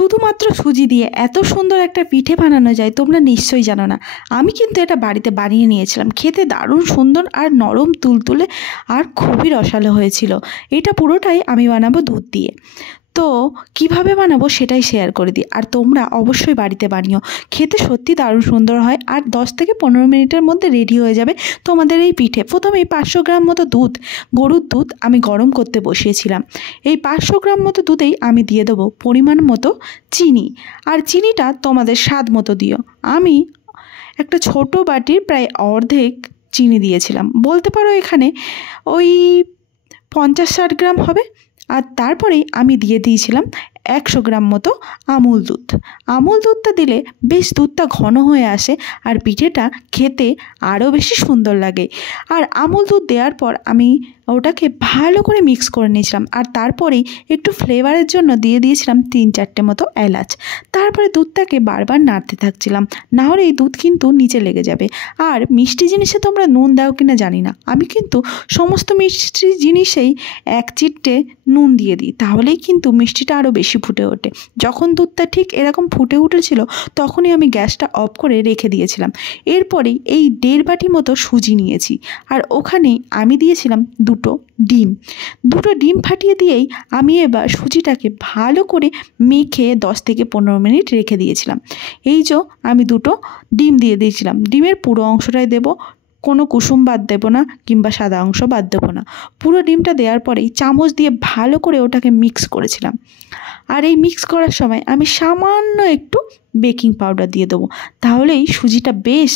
শুধুমাত্র সুজি দিয়ে এত সুন্দর একটা পিঠে বানানো যায় তোমরা নিশ্চয়ই জানো না। আমি কিন্তু এটা বাড়িতে বানিয়ে নিয়েছিলাম। খেতে দারুণ সুন্দর আর নরম তুলতুলে আর খুবই রসালো হয়েছিল। এটা পুরোটাই আমি বানাবো দুধ দিয়ে। তো কিভাবে বানাবো সেটাই শেয়ার করে দিই, আর তোমরা অবশ্যই বাড়িতে বানিও। খেতে সত্যি দারুণ সুন্দর হয়, আর 10 থেকে 15 মিনিটের মধ্যে রেডি হয়ে যাবে তোমাদের এই পিঠে। প্রথমেই 500 গ্রাম মতো দুধ, গরুর দুধ আমি গরম করতে বসিয়েছিলাম। এই 500 গ্রাম মতো দুধেই আমি দিয়ে দেবো পরিমাণ মতো চিনি, আর চিনিটা তোমাদের স্বাদ মতো দিও। আমি একটা ছোট বাটির প্রায় অর্ধেক চিনি দিয়েছিলাম, বলতে পারো এখানে ওই 50-60 গ্রাম হবে। আর তারপরেই আমি দিয়ে দিয়েছিলাম 100 গ্রাম মতো আমুল দুধ। আমুল দুধটা দিলে বেশ দুধটা ঘন হয়ে আসে, আর পিঠেটা খেতে আরও বেশি সুন্দর লাগে। আর আমুল দুধ দেওয়ার পর আমি ওটাকে ভালো করে মিক্স করে নিয়েছিলাম, আর তারপরেই একটু ফ্লেভারের জন্য দিয়ে দিয়েছিলাম 3-4টে মতো এলাচ। তারপরে দুধটাকে বারবার নাড়তে থাকছিলাম, না হলে এই দুধ কিন্তু নিচে লেগে যাবে। আর মিষ্টি জিনিসে তোমরা নুন দাও কিনা জানি না, আমি কিন্তু সমস্ত মিষ্টি জিনিসেই 1 চিমটে নুন দিয়ে দিই, তাহলেই কিন্তু মিষ্টিটা আরও বেশি ফুটে ওঠে। যখন দুধটা ঠিক এরকম ফুটে উঠেছিল তখনই আমি গ্যাসটা অফ করে রেখে দিয়েছিলাম। এরপরেই এই 1.5 বাটি মতো সুজি নিয়েছি, আর ওখানেই আমি দিয়েছিলাম 2টো ডিম। 2টো ডিম ফাটিয়ে দিয়েই আমি এবার সুজিটাকে ভালো করে মেখে 10 থেকে 15 মিনিট রেখে দিয়েছিলাম। এই যে আমি 2টো ডিম দিয়ে দিয়েছিলাম, ডিমের পুরো অংশটাই দেবো, কোনো কুসুম বাদ দেবো না কিংবা সাদা অংশ বাদ দেবো না। পুরো ডিমটা দেওয়ার পরেই চামচ দিয়ে ভালো করে ওটাকে মিক্স করেছিলাম। আর এই মিক্স করার সময় আমি সামান্য একটু বেকিং পাউডার দিয়ে দেবো, তাহলেই সুজিটা বেশ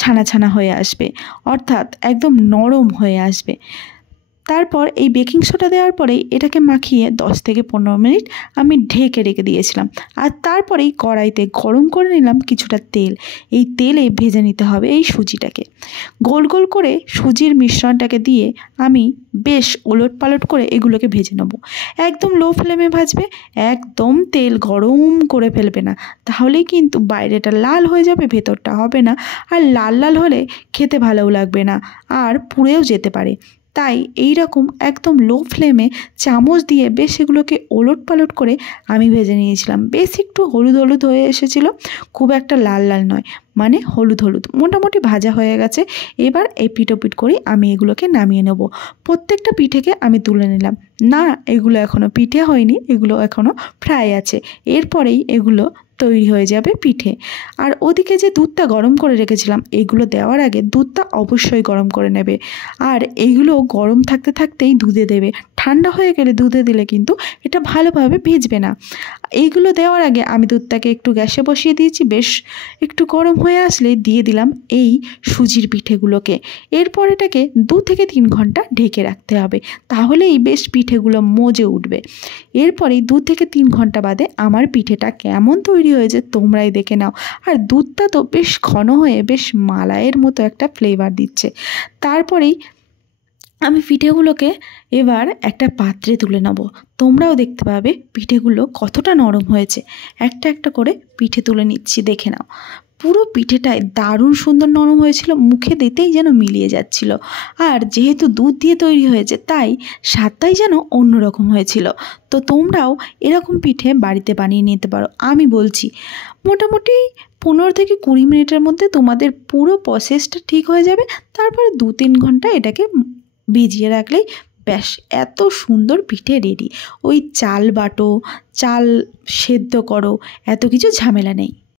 ছানা ছানা হয়ে আসবে, অর্থাৎ একদম নরম হয়ে আসবে। তারপর এই বেকিং সোডা দেওয়ার পরেই এটাকে মাখিয়ে 10 থেকে 15 মিনিট আমি ঢেকে রেখে দিয়েছিলাম। আর তারপরেই কড়াইতে গরম করে নিলাম কিছুটা তেল। এই তেলে ভেজে নিতে হবে এই সুজিটাকে। গোল গোল করে সুজির মিশ্রণটাকে দিয়ে আমি বেশ ওলট পালট করে এগুলোকে ভেজে নেব। একদম লো ফ্লেমে ভাজবে, একদম তেল গরম করে ফেলবে না, তাহলেই কিন্তু বাইরেটা লাল হয়ে যাবে, ভেতরটা হবে না। আর লাল লাল হলে খেতে ভালোও লাগবে না, আর পুড়েও যেতে পারে। তাই এই রকম একদম লো ফ্লেমে চামচ দিয়ে বেশ এগুলোকে ওলট পালট করে আমি ভেজে নিয়েছিলাম। বেশ একটু হলুদ হলুদ হয়ে এসেছিলো, খুব একটা লাল লাল নয়, মানে হলুদ হলুদ, মোটামুটি ভাজা হয়ে গেছে। এবার এই পিঠোপিঠ করে আমি এগুলোকে নামিয়ে নেব। প্রত্যেকটা পিঠেকে আমি তুলে নিলাম। না, এগুলো এখনও পিঠে হয়নি, এগুলো এখনও ফ্রাই আছে। এরপরেই এগুলো তৈরি হয়ে যাবে পিঠে। আর ওদিকে যে দুধটা গরম করে রেখেছিলাম, এগুলো দেওয়ার আগে দুধটা অবশ্যই গরম করে নেবে, আর এইগুলো গরম থাকতে থাকতেই দুধে দেবে। ঠান্ডা হয়ে গেলে দুধে দিলে কিন্তু এটা ভালোভাবে ভিজবে না। এইগুলো দেওয়ার আগে আমি দুধটাকে একটু গ্যাসে বসিয়ে দিয়েছি, বেশ একটু গরম হয়ে আসলে দিয়ে দিলাম এই সুজির পিঠেগুলোকে। এরপর এটাকে 2 থেকে 3 ঘন্টা ঢেকে রাখতে হবে, তাহলেই বেশ পিঠেগুলো মজে উঠবে। এরপরেই 2 থেকে 3 ঘন্টা বাদে আমার পিঠেটা কেমন তৈরি হয়েছে তোমরাই দেখে নাও। আর দুধটা তো বেশ ঘন হয়ে বেশ মালাইয়ের মতো একটা ফ্লেভার দিচ্ছে। তারপরেই আমি পিঠেগুলোকে এবার একটা পাত্রে তুলে নেব। তোমরাও দেখতে পাবে পিঠেগুলো কতটা নরম হয়েছে। একটা একটা করে পিঠে তুলে নিচ্ছি, দেখে নাও। পুরো পিঠেটাই দারুণ সুন্দর নরম হয়েছিল, মুখে দিতেই যেন মিলিয়ে যাচ্ছিল। আর যেহেতু দুধ দিয়ে তৈরি হয়েছে তাই স্বাদটাই যেন অন্যরকম হয়েছিল। তো তোমরাও এরকম পিঠে বাড়িতে বানিয়ে নিতে পারো। আমি বলছি মোটামুটি 15 থেকে 20 মিনিটের মধ্যে তোমাদের পুরো প্রসেসটা ঠিক হয়ে যাবে। তারপরে 2-3 ঘন্টা এটাকে ভিজিয়ে রাখলেই ব্যাস এত সুন্দর পিঠে রেডি। ওই চাল বাটো, চাল সেদ্ধ করো, এত কিছু ঝামেলা নেই।